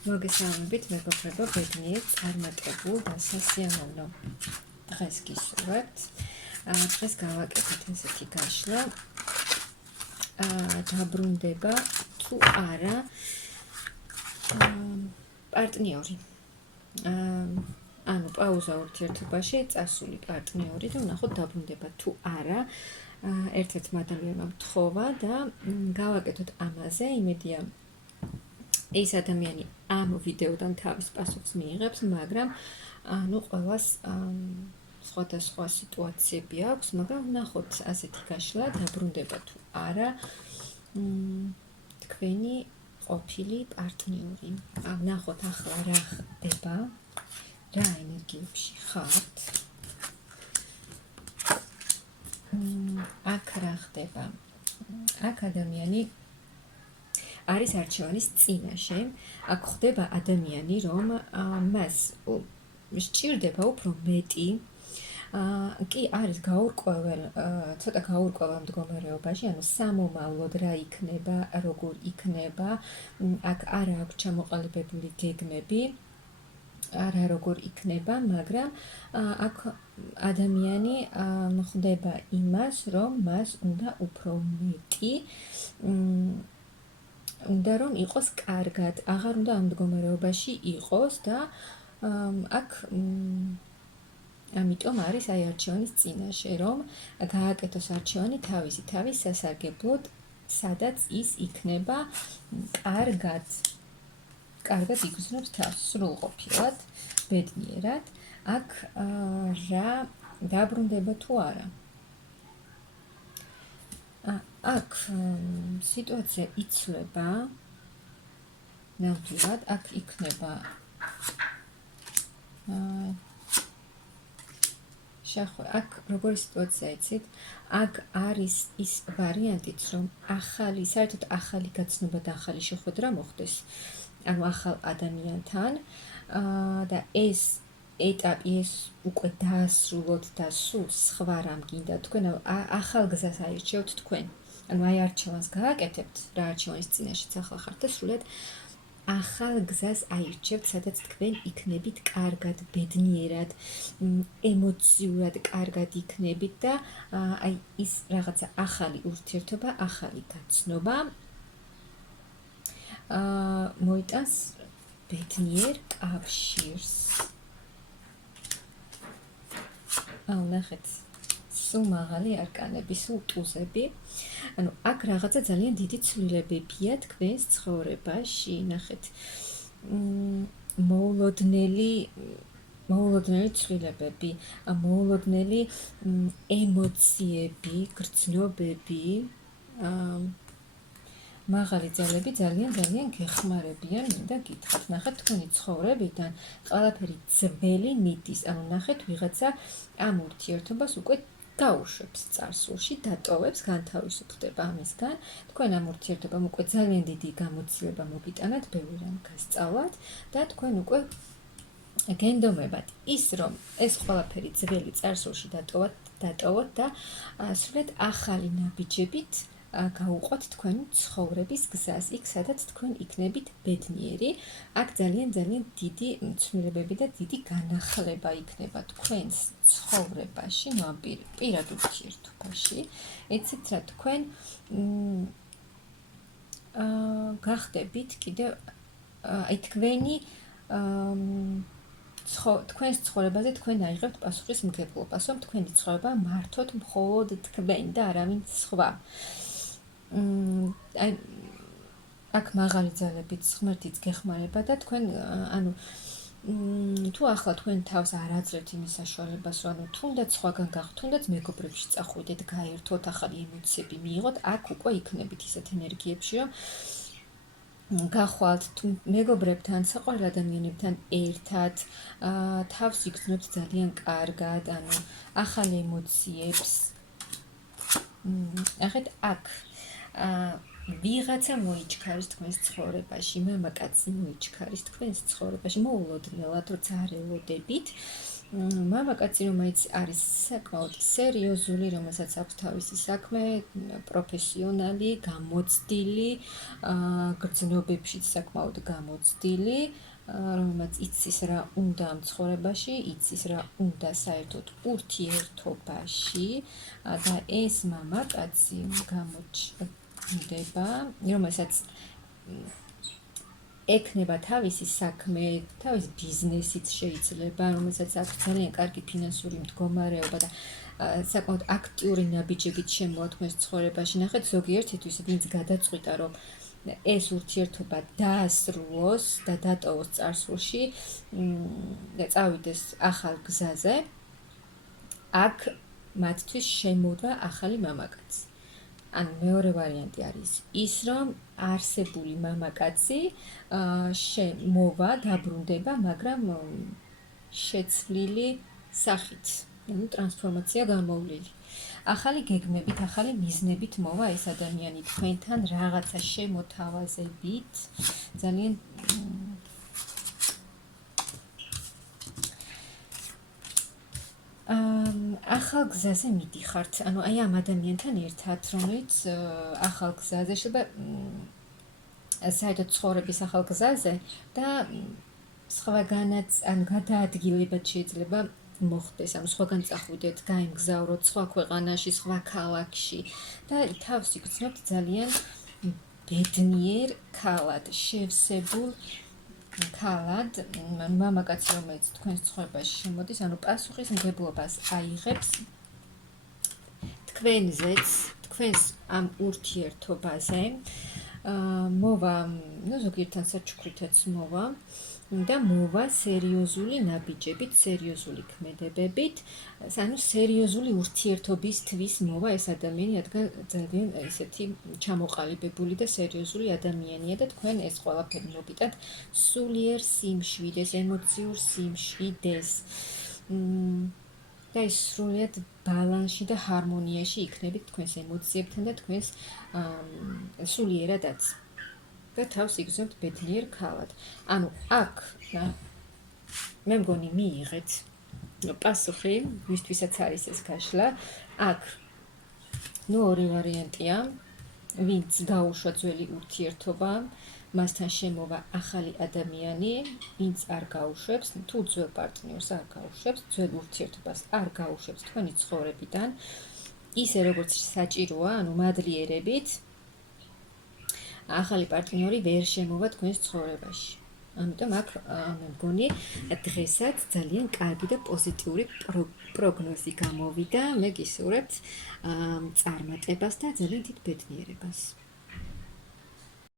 მოგესალმებით, მეგობრებო, ბედნიერ წარმატებულ და სასიამოვნო დღეს გისურვებთ. დღეს გავაკეთეთ ესეთი გაშლა. დაბრუნდება თუ არა პარტნიორი. ანუ პაუზა ურთიერთობაში წასული პარტნიორი და ვნახოთ დაბრუნდება თუ არა. ერთ-ერთმა ადამიანმა თხოვა და გავაკეთოთ ამაზე, იმედია ეს ადამიანი ამ ვიდეოდან თავის პასუხს მიიღებს, მაგრამ ანუ ყველას სხვადასხვა სიტუაციები აქვს, მაგრამ ვნახოთ ასეთი გაშლა, დაბრუნდება თუ არა თქვენი ყოფილი პარტნიორი. ვნახოთ ახლა რა ხდება, რა ენერგიებში ხართ. აქ რა ხდება? აქ ადამიანი არის არჩევანის წინაშე. აქ ხდება ადამიანი, რომ მას სჭირდება უფრო მეტი. კი არის გაურკვეველ, ცოტა გაურკვეველ მდგომარეობაში, ანუ სამომავლოდ რა იქნება, როგორ იქნება. აქ არ აქვს ჩამოყალიბებული გეგმები, არა როგორ იქნება, მაგრამ აქ ადამიანი ხდება იმას, რომ მას უნდა უფრო მეტი უნდა რომ იყოს კარგად, აღარ უნდა ამ მდგომარეობაში იყოს და აქ ამიტომ არის აი არჩევანის წინაშე, რომ გააკეთოს არჩევანი თავის სასარგებლოდ, სადაც ის იქნება კარგად იგრძნობს თავს, სრულყოფილად, ბედნიერად. აქ რა დაბრუნდება თუ არა. აქ სიტუაცია იცვლება ნამდვილად, აქ იქნება აქ როგორი სიტუაცია იცით, აქ არის ის ვარიანტიც, რომ საერთოდ ახალი გაცნობა და ახალი შეხვედრა მოხდეს, ანუ ახალ ადამიანთან და ეს ეტაპი ეს უკვე დაასრულოთ და სულ სხვა რამ გინდა თქვენ, ახალ გზას აირჩევთ თქვენ. ანუ აი არჩევანს გააკეთებთ, რა არჩევანის წინაშეც ახლა ხართ და სულად ახალ გზას აირჩევთ, სადაც თქვენ იქნებით კარგად, ბედნიერად, ემოციურად კარგად იქნებით და აი ის რაღაცა ახალი ურთიერთობა, ახალი გაცნობა მოიტანს ბედნიერ კავშირს. ნახეთ, სულ მაღალი არკანები, სულ ტუზები. ანუ აქ რაღაცა ძალიან დიდი ცვლილებებია თქვენს ცხოვრებაში. ნახეთ, მოულოდნელი ცვლილებები, მოულოდნელი ემოციები, გრძნობები, მაღალი ძალები ძალიან გეხმარებიან, მინდა გითხრათ. ნახეთ, თქვენი ცხოვრებიდან ყველაფერი ძველი მიდის. ანუ ნახეთ, ვიღაცა ამ ურთიერთობას უკვე გაუშვებს წარსულში, დატოვებს, განთავისუფლდება ამისგან. თქვენ ამ ურთიერთობამ უკვე ძალიან დიდი გამოცდილება მოგიტანათ, ბევრი რამ გასწავლათ და თქვენ უკვე გენდომებათ ის, რომ ეს ყველაფერი ძველი წარსულში დატოვოთ და სრულად ახალი ნაბიჯებით გაუყვათ თქვენი ცხოვრების გზას, იქ სადაც თქვენ იქნებით ბედნიერი. აქ ძალიან დიდი ცვლილებები და დიდი განახლება იქნება თქვენს ცხოვრებაში, ну ამ პირად ურთიერთობაში. ეცეთ რა თქვენ გახდებით კიდევ აი თქვენი თქვენს ცხოვრებაზე თქვენ აიღებთ პასუხისმგებლობას, რომ თქვენი ცხოვრება მართოთ მხოლოდ თქვენ და არავინ სხვა. აი აქ მაღალი ძალებით ღმერთიც გეხმარება და თქვენ ანუ თუ ახლა თქვენ თავს არ აძლევთ იმის საშუალებას, რომ ანუ თუნდაც სხვაგან გახდეთ, თუნდაც მეგობრებში წახვიდეთ, გაერთოთ, ახალი ემოციები მიიღოთ, აქ უკვე იქნებით ისეთ ენერგიებში, რომ გახვალთ მეგობრებთან, საყვარელ ადამიანებთან ერთად, თავს იგრძნობთ ძალიან კარგად, ანუ ახალ ემოციებს. ნახეთ, აქ ვიღაცა მოიჩქარის თქვენს ცხოვრებაში, მამაკაცი მოიჩქარის თქვენს ცხოვრებაში, მოულოდნელად, როცა არ ელოდებით, მამაკაცი, რომელიც არის საკმაოდ სერიოზული, რომელსაც აქვს თავისი საქმე, პროფესიონალი, გამოცდილი, გრძნობებშიც საკმაოდ გამოცდილი, რომელმაც იცის რა უნდა ამ ცხოვრებაში, იცის რა უნდა საერთოდ ურთიერთობაში და ეს მამაკაცი გამოჩნდება, რომელსაც ექნება თავისი საქმე, თავის ბიზნესიც შეიძლება, რომელსაც აქვს ძალიან კარგი ფინანსური მდგომარეობა და საკმაოდ აქტიური ნაბიჯებით შემოათქმეს ცხოვრებაში. ნახეთ, ზოგიერთთვის, ვინც გადაწყვიტა, რომ ეს ურთიერთობა დაასრულოს და დატოვოს წარსულში და წავიდეს ახალ გზაზე, აქ მათთვის შემოვა ახალი მამაკაცი. ანუ მეორე ვარიანტი არის ის, რომ არსებული მამაკაცი შემოვა, დაბრუნდება, მაგრამ შეცვლილი სახით, ანუ ტრანსფორმაცია გამოვლილი. ახალი გეგმებით, ახალი მიზნებით მოვა ეს ადამიანი თქვენთან რაღაცა შემოთავაზებით, ძალიან ახალ გზაზე მიდიხართ, ანუ აი ამ ადამიანთან ერთად, რომელიც ახალ გზაზე შეიძლება საერთოდ ცხოვრების ახალ გზაზე და სხვაგანაც ან გადაადგილებად შეიძლება მოხდეს, ანუ სხვაგან წახვიდეთ, გაემგზავროთ სხვა ქვეყანაში, სხვა ქალაქში და თავს იგრძნობთ ძალიან ბედნიერ ქალად, შევსებულ ქალად, მამაკაცი, რომელიც თქვენს ცხოვრებაში შემოდის, ანუ პასუხისმგებლობას აიღებს თქვენზეც, თქვენს ამ ურთიერთობაზე, მოვა, ზოგიერთთან საჩუქრითაც მოვა და მოვა სერიოზული ნაბიჯებით, სერიოზული ქმედებებით, ანუ სერიოზული ურთიერთობისთვის მოვა ეს ადამიანი, რადგან ძალიან ესეთი ჩამოყალიბებული და სერიოზული ადამიანია და თქვენ ეს ყველაფერი მოგიტანთ სულიერ სიმშვიდეს, ემოციურ სიმშვიდეს. და ის სრულიად ბალანსში და ჰარმონიაში იქნებით თქვენს ემოციებთან და თქვენს სულიერადაც. და თავს იგრძნობთ ბედნიერ ქალად. ანუ აქ მე მგონი მიიღეთ პასუხი, ვისთვისაც არის ეს გაშლა. აქ ორი ვარიანტია, ვინც გაუშვა ძველი ურთიერთობა, მასთან შემოვა ახალი ადამიანი, ვინც არ გაუშვებს, თუ ძველ პარტნიორს არ გაუშვებს, ძველ ურთიერთობას არ გაუშვებს თქვენი ცხოვრებიდან, ისე როგორც საჭიროა, ანუ მადლიერებით, ახალი პარტნიორი ვერ შემოვა თქვენს ცხოვრებაში. ამიტომ აქ მე მგონი დღესაც ძალიან კარგი და პოზიტიური პროგნოზი გამოვიდა. მე გისურვებთ წარმატებას და ძალიან დიდ ბედნიერებას.